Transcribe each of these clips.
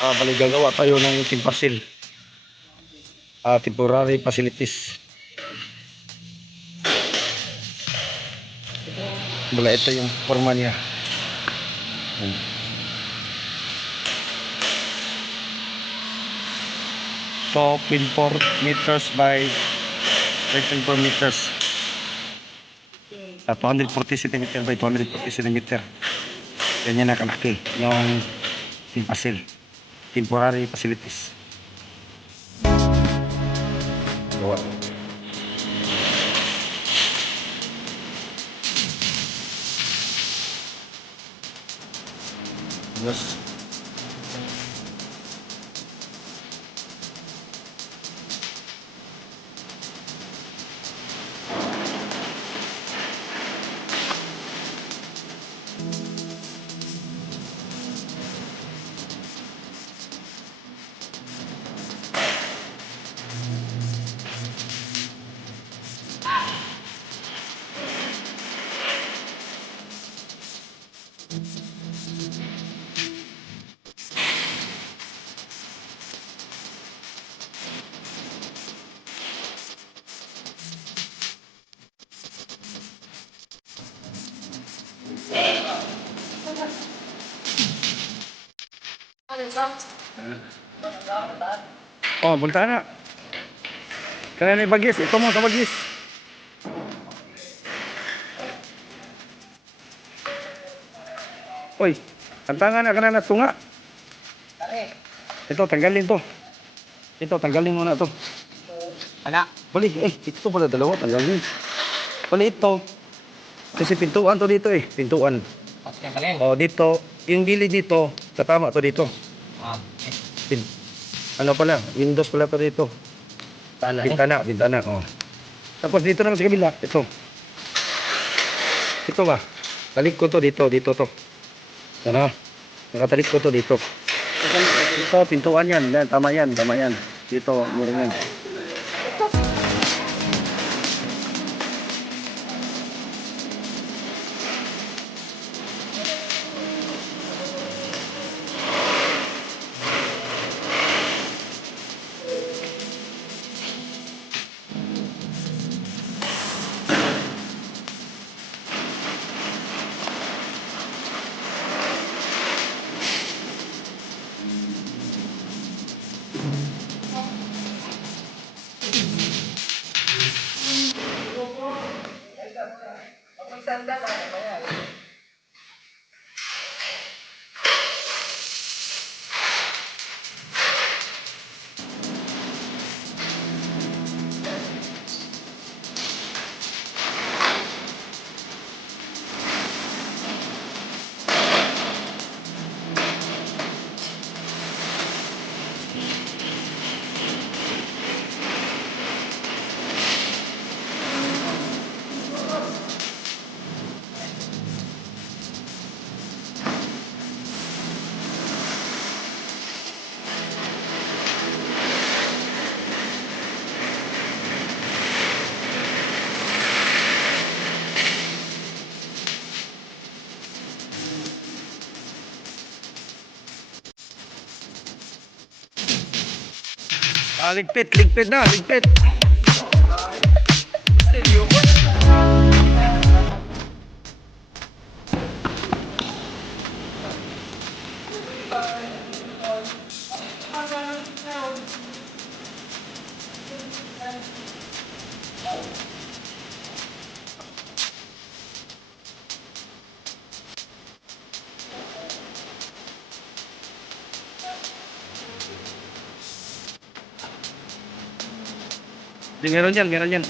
Bali gagawa tayo ng timpasil. Temporary facilities. Bala ito yung forma niya. So, 24 meters by 24 meters. 240 cm by 240 cm. Ganyan na kalaki yung timpasil. Temporary facilities. Gawa. Yes. Oh, bunta na. Kaya na bagis. Ito mo sa bagis. Oy, tantangan na kana na tunga. Ito, tanggalin to. Ito, tanggalin mo na to. Ana, bali, ito pala dalawa, tanggalin. Bali ito. Kasi pintuan to dito pintuan. Oh, dito, yung gilid dito, tatama to dito. Pin, ano pala, windows pala to dito. Bintana, oh. Tapos dito naman sa kabila, ito. Ito ba? Talik ko to dito to. Ano? Nakatalik ko to dito. Ito, pintuan yan. Tama yan. Dito, muna yan. Ligpit na. Meron yan.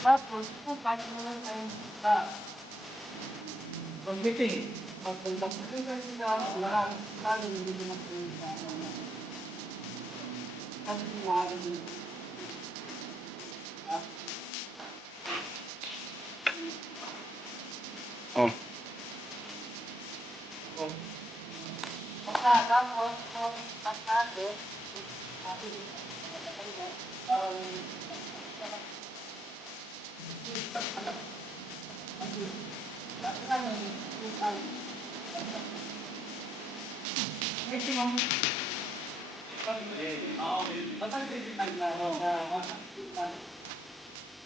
Tapos, kung paano naman tayo sa pag-meeting, pag-meeting tayo sa lahat, paano hindi naman tayo sa kasi maaari din. Oh. Tapos, kung pagkakit,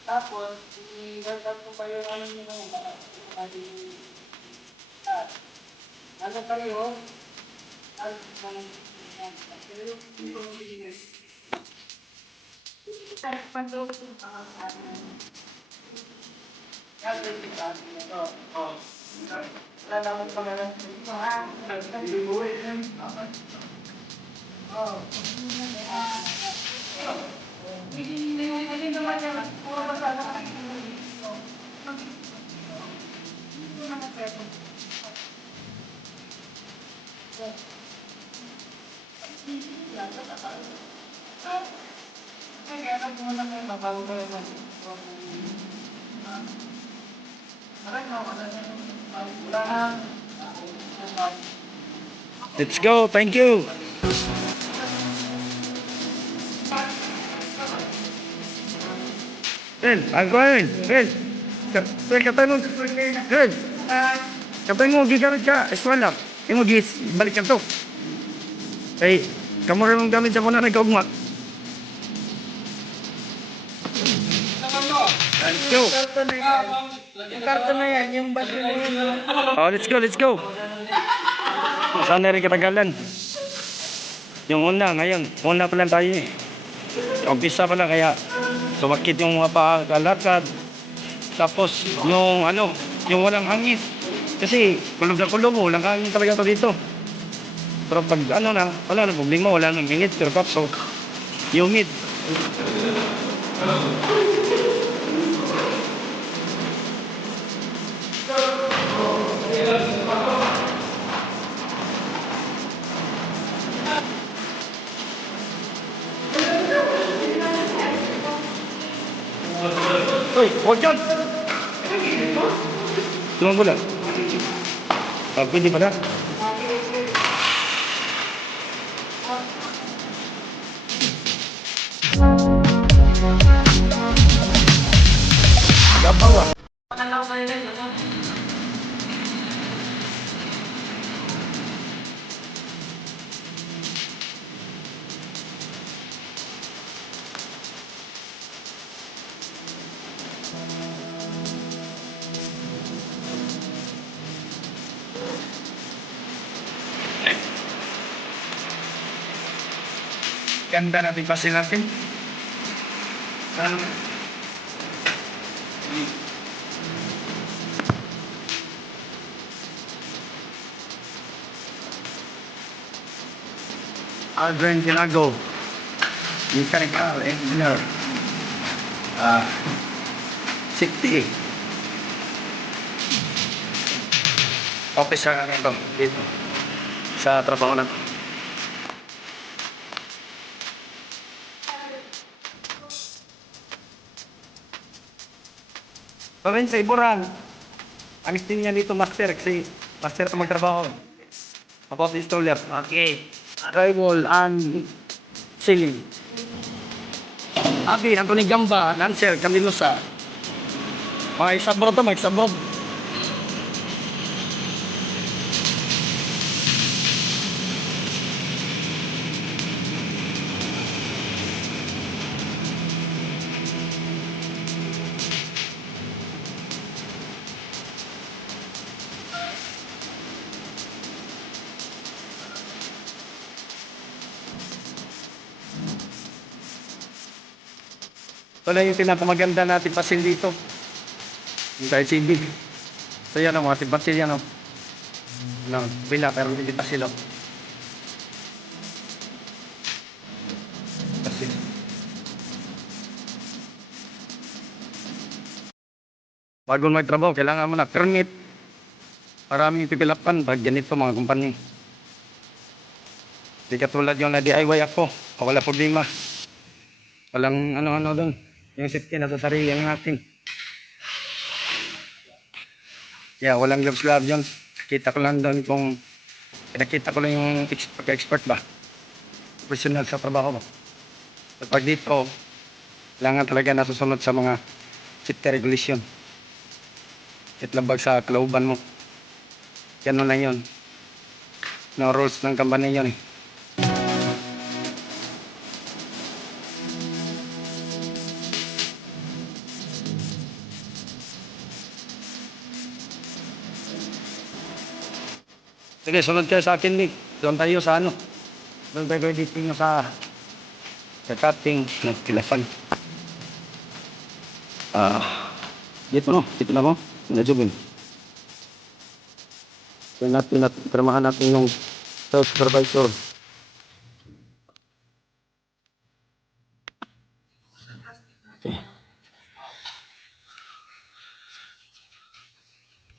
Tapos, i-dagdag ko pa yung ano nyo, ano pa yun? Ano pa yun? Pero yung wala naman pala ng hindi naman yan. Puro basta na kami. Kaya ka muna kayo mabago kayo man. Let's go. Thank you. Ren, I'm going. Ren. Kapatay mo. Ren. Kapatay mo, gigamit ka. Eskwala. Yung gis, balik ka to. Ay, kamu rin mong gamit sa muna nagkaugma. Let's go. Yung karton na yan, yung baso na yun. Oh, let's go, let's go. Saan na rin katagalan? Yung una, ngayon. Una pa lang tayo eh. Umpisa pa lang kaya sumakit yung mga pagkalakad. Tapos yung ano, yung walang hangin. Kasi kulog na kulog, walang hangin talaga to dito. Pero pag ano na, wala na problema, wala nang hingit. Pero so, humid. Uy, huwag dyan! Tumang ko lang. Ah, pwede pala. Gapaw ah. Ganda natin pasin natin. Argentina go. Mechanical engineer. 60. Officer na ito dito sa trabaho na to. Pawin sa iburan. Amis din niya dito master kasi master ito magtrabaho. Ako si installer. Okay. Drywall and ceiling. Abi, Anthony Gamba, Lancer, Camilosa. May sabro to, may sabro. Ito na yung pinakamaganda natin pasin dito. Yung sa ICB. So yan ang mga tibasil yan. Ng bila pero hindi pasil. Pasil. Bago magtrabaho, kailangan mo na permit. Maraming pipilapan pag ganito mga kumpanya. Di katulad yung na-DIY ako. Wala problema. Walang ano-ano doon. Yung safety na sa sarili ang natin. Yeah, walang gloves yun. Kita ko lang doon pinakita ko lang yung pagka-expert ba. Professional sa trabaho mo. Pag dito, kailangan talaga nasusunod sa mga safety regulation. Itlabag sa kalooban mo. Ganun lang yun. No rules ng company yun eh. Sige, sunod kayo sa akin, Nick. Doon tayo sa ano. Doon tayo dito sa cutting ng tilapag. Dito no, dito na mo. Nadyo so natin, pirmahan natin yung supervisor.